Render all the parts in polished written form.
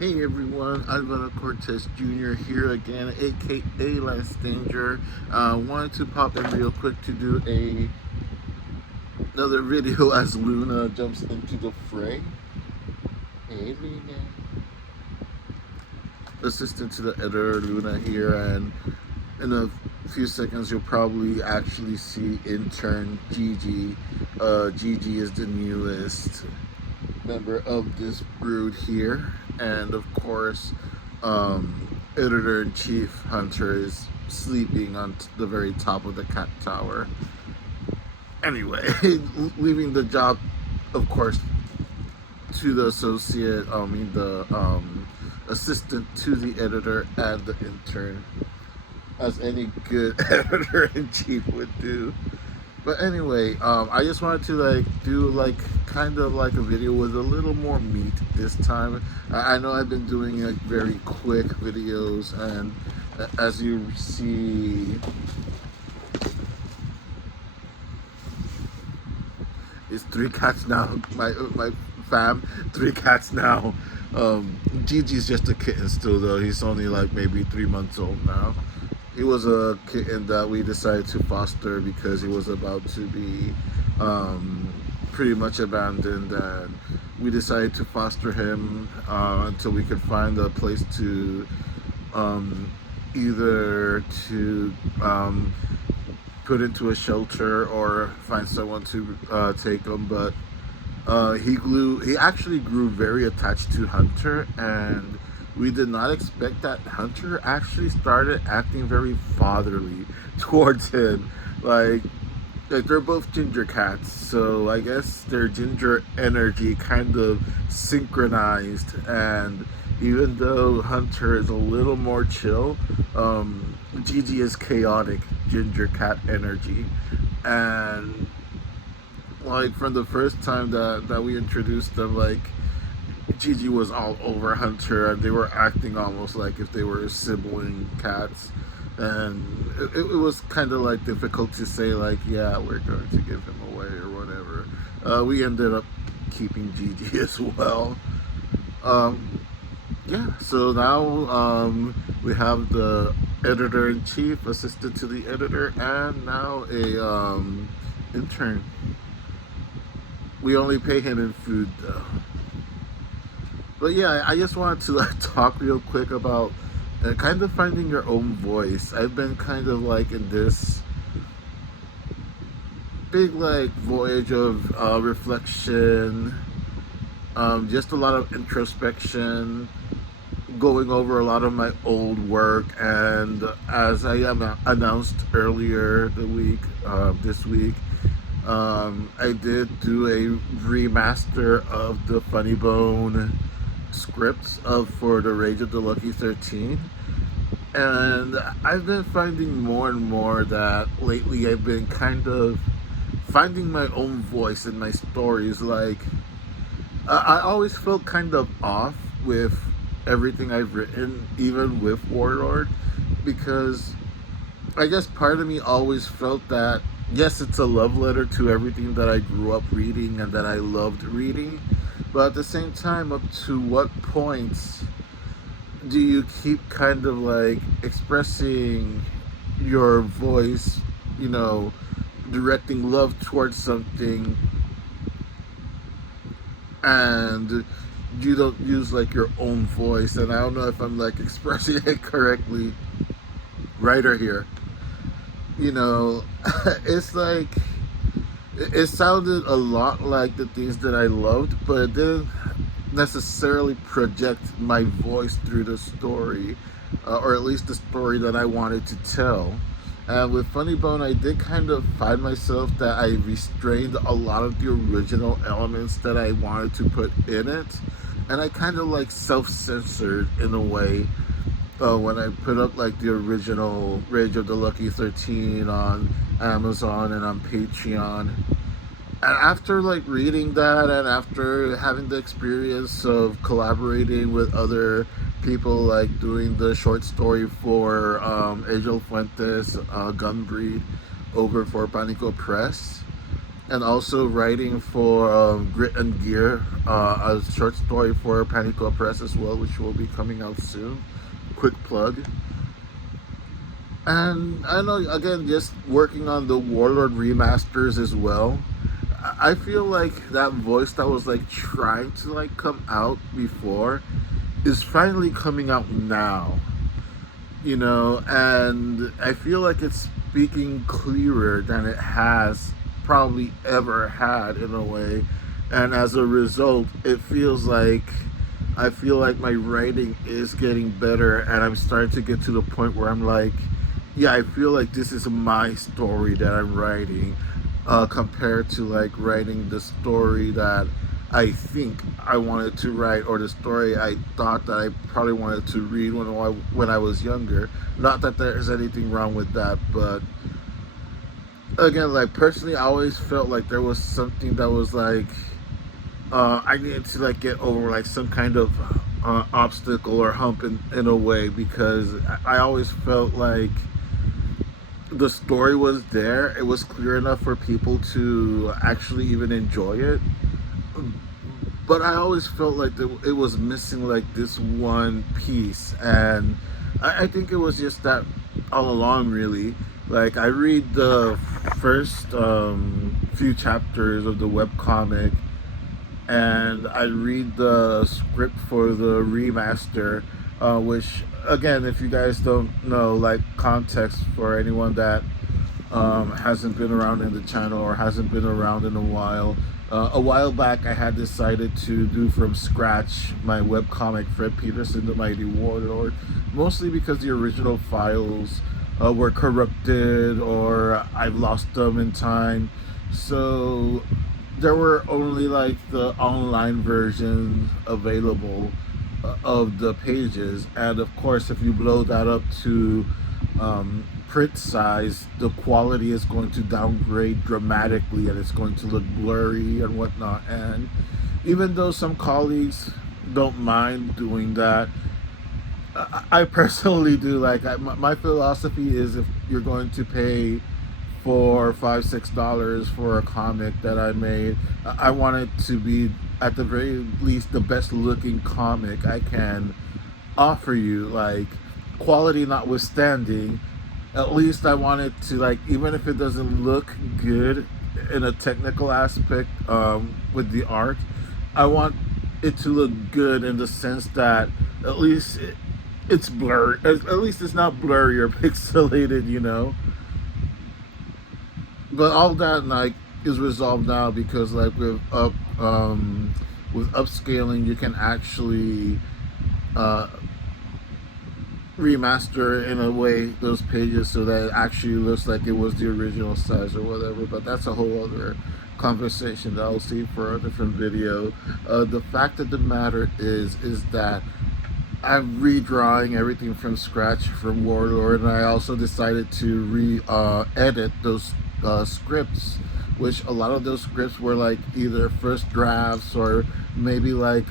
Hey everyone, Alvaro Cortez Jr. here again, aka Last Danger. Wanted to pop in real quick to do another video as Luna jumps into the fray. Hey Luna. Assistant to the editor, Luna here, and in a few seconds you'll probably actually see intern Gigi. Gigi is the newest member of this brood here, and of course, editor-in-chief Hunter is sleeping on the very top of the cat tower. Anyway, leaving the job, of course, to the associate, the assistant to the editor and the intern, as any good editor-in-chief would do. But anyway, I just wanted to do kind of like a video with a little more meat this time. I know I've been doing very quick videos, and as you see, it's 3 cats now. My fam, 3 cats now. Gigi's just a kitten still though. He's only like maybe 3 months old now. He was a kitten that we decided to foster because he was about to be pretty much abandoned, and we decided to foster him until we could find a place to either to put into a shelter or find someone to take him. But he actually grew very attached to Hunter, and we did not expect that Hunter actually started acting very fatherly towards him. Like they're both ginger cats, so I guess their ginger energy kind of synchronized. And even though Hunter is a little more chill, Gigi is chaotic ginger cat energy. And like from the first time that we introduced them, like Gigi was all over Hunter, and they were acting almost like if they were sibling cats. And it was kind of like difficult to say like, yeah, we're going to give him away or whatever. We ended up keeping Gigi as well. Yeah, so now we have the editor-in-chief, assistant to the editor, and now a intern. We only pay him in food though. But yeah, I just wanted to talk real quick about kind of finding your own voice. I've been kind of like in this big voyage of reflection, just a lot of introspection, going over a lot of my old work. And as I announced earlier this week, I did do a remaster of the Funny Bone scripts for the Rage of the Lucky 13, and I've been finding more and more that lately I've been kind of finding my own voice in my stories. Like I always felt kind of off with everything I've written, even with Warlord, because I guess part of me always felt that yes, it's a love letter to everything that I grew up reading and that I loved reading. But at the same time, up to what points do you keep kind of like expressing your voice, directing love towards something, and you don't use like your own voice? And I don't know if I'm like expressing it correctly right or here. It's like it sounded a lot like the things that I loved, but it didn't necessarily project my voice through the story, or at least the story that I wanted to tell. And with Funny Bone, I did kind of find myself that I restrained a lot of the original elements that I wanted to put in it, and I kind of like self-censored in a way. When I put up like the original Rage of the Lucky 13 on Amazon and on Patreon. And after like reading that, and after having the experience of collaborating with other people, like doing the short story for Angel Fuentes, Gunbreed, over for Panico Press, and also writing for Grit and Gear, a short story for Panico Press as well, which will be coming out soon. Quick plug. And I know, again, just working on the Warlord remasters as well. I feel like that voice that was like trying to like come out before is finally coming out now, you know, and I feel like it's speaking clearer than it has probably ever had in a way. And as a result, it feels like I feel like my writing is getting better, and I'm starting to get to the point where I'm like, yeah, I feel like this is my story that I'm writing, compared to like writing the story that I think I wanted to write, or the story I thought that I probably wanted to read when I was younger. Not that there's anything wrong with that, but again, like personally, I always felt like there was something that was like I needed to like get over like some kind of obstacle or hump in a way, because I always felt like the story was there. It was clear enough for people to actually even enjoy it. But I always felt like it was missing like this one piece. And I think it was just that all along, really. Like, I read the first few chapters of the webcomic, and I read the script for the remaster, which, again, if you guys don't know, like context for anyone that hasn't been around in the channel or hasn't been around in a while back I had decided to do from scratch my webcomic Fred Peterson, the Mighty Warlord, mostly because the original files were corrupted or I've lost them in time. So there were only like the online version available of the pages, and of course if you blow that up to print size, the quality is going to downgrade dramatically and it's going to look blurry and whatnot. And even though some colleagues don't mind doing that, I personally do. Like, my philosophy is, if you're going to pay $4, $5, $6 for a comic that I made, I want it to be at the very least the best looking comic I can offer you. Like, quality notwithstanding, at least I want it to, like, even if it doesn't look good in a technical aspect with the art, I want it to look good in the sense that at least it's blurry. At least it's not blurry or pixelated, you know. But all that like is resolved now, because like with upscaling, you can actually remaster in a way those pages so that it actually looks like it was the original size or whatever. But that's a whole other conversation that I'll see for a different video. The fact of the matter is that I'm redrawing everything from scratch from Warlord, and I also decided to edit those scripts, which a lot of those scripts were like either first drafts or maybe like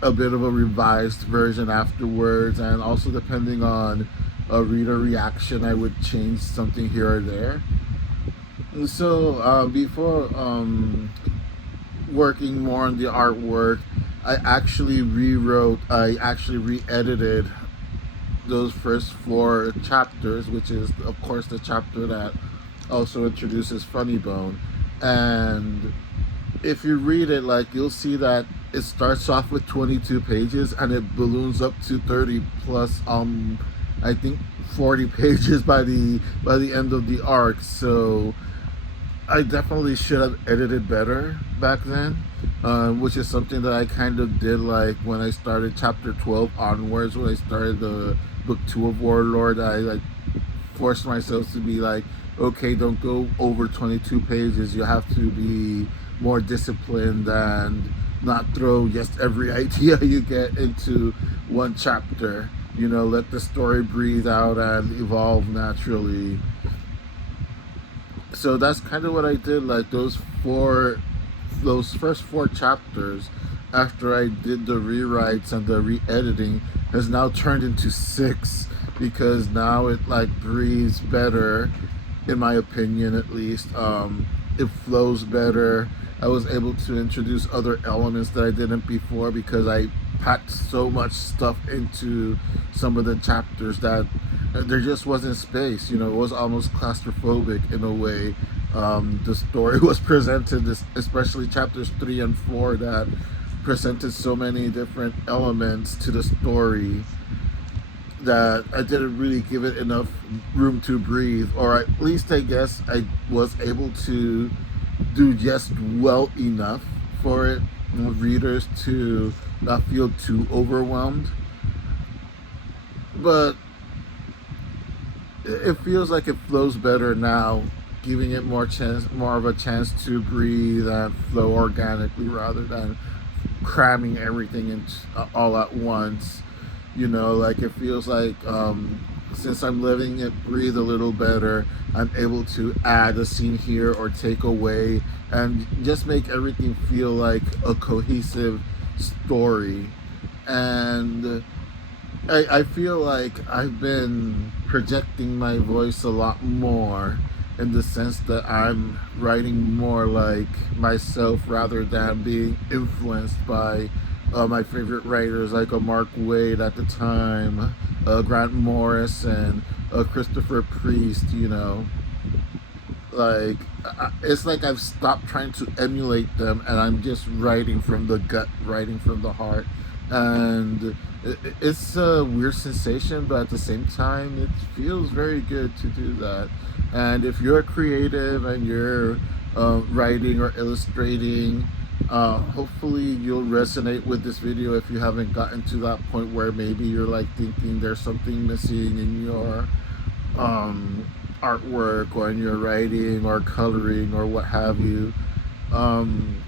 a bit of a revised version afterwards, and also depending on a reader reaction I would change something here or there. And so before working more on the artwork, I actually re-edited those first 4 chapters, which is of course the chapter that also introduces Funny Bone. And if you read it, like, you'll see that it starts off with 22 pages and it balloons up to 30 plus I think 40 pages by the end of the arc. So I definitely should have edited better back then, which is something that I kind of did like when I started chapter 12 onwards. When I started the book 2 of Warlord, I like forced myself to be like, okay, don't go over 22 pages. You have to be more disciplined and not throw just every idea you get into one chapter. You know, let the story breathe out and evolve naturally. So that's kind of what I did. Like those first 4 chapters, after I did the rewrites and the re-editing, has now turned into 6, because now it like breathes better, in my opinion at least. it flows better. I was able to introduce other elements that I didn't before because I packed so much stuff into some of the chapters that there just wasn't space. You know, it was almost claustrophobic in a way. The story was presented, especially chapters 3 and 4, that presented so many different elements to the story that I didn't really give it enough room to breathe, or at least I guess I was able to do just well enough for it, readers to not feel too overwhelmed. But it feels like it flows better now, giving it more of a chance to breathe and flow organically rather than cramming everything in all at once. You know, like it feels like since I'm letting it breathe a little better, I'm able to add a scene here or take away and just make everything feel like a cohesive story. And I feel like I've been projecting my voice a lot more, in the sense that I'm writing more like myself rather than being influenced by my favorite writers like Mark Waid at the time, Grant Morrison, Christopher Priest, you know. Like, it's like I've stopped trying to emulate them and I'm just writing from the gut, writing from the heart. And it's a weird sensation, but at the same time, it feels very good to do that. And if you're creative and you're writing or illustrating, hopefully you'll resonate with this video if you haven't gotten to that point where maybe you're like thinking there's something missing in your artwork or in your writing or coloring or what have you.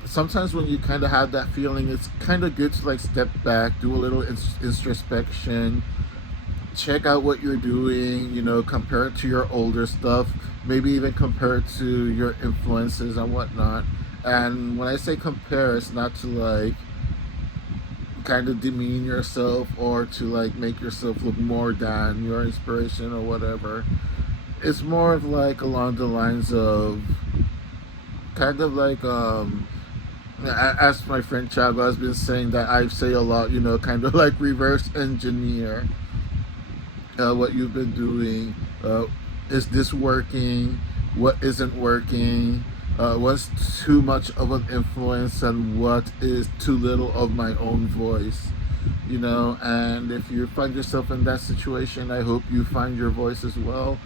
Sometimes when you kind of have that feeling, it's kind of good to like step back, do a little introspection, check out what you're doing, you know, compare it to your older stuff, maybe even compare it to your influences and whatnot. And when I say compare, it's not to like kind of demean yourself or to like make yourself look more than your inspiration or whatever. It's more of like along the lines of kind of like as my friend Chago has been saying, that I say a lot, you know, kind of like reverse engineer what you've been doing. Is this working? What isn't working? What's too much of an influence and what is too little of my own voice? You know, and if you find yourself in that situation, I hope you find your voice as well.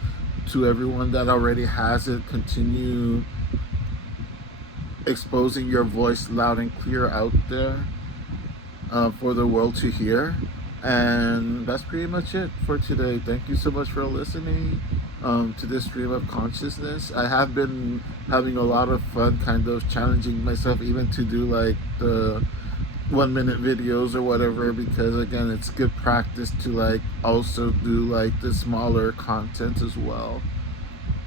To everyone that already has it, continue exposing your voice loud and clear out there for the world to hear. And that's pretty much it for today. Thank you so much for listening to this stream of consciousness. I have been having a lot of fun kind of challenging myself even to do like the 1 minute videos or whatever, because again, it's good practice to like also do like the smaller content as well.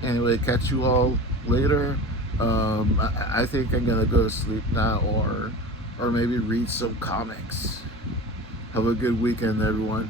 Anyway, catch you all later. I think I'm gonna go to sleep now, or maybe read some comics. Have a good weekend, everyone.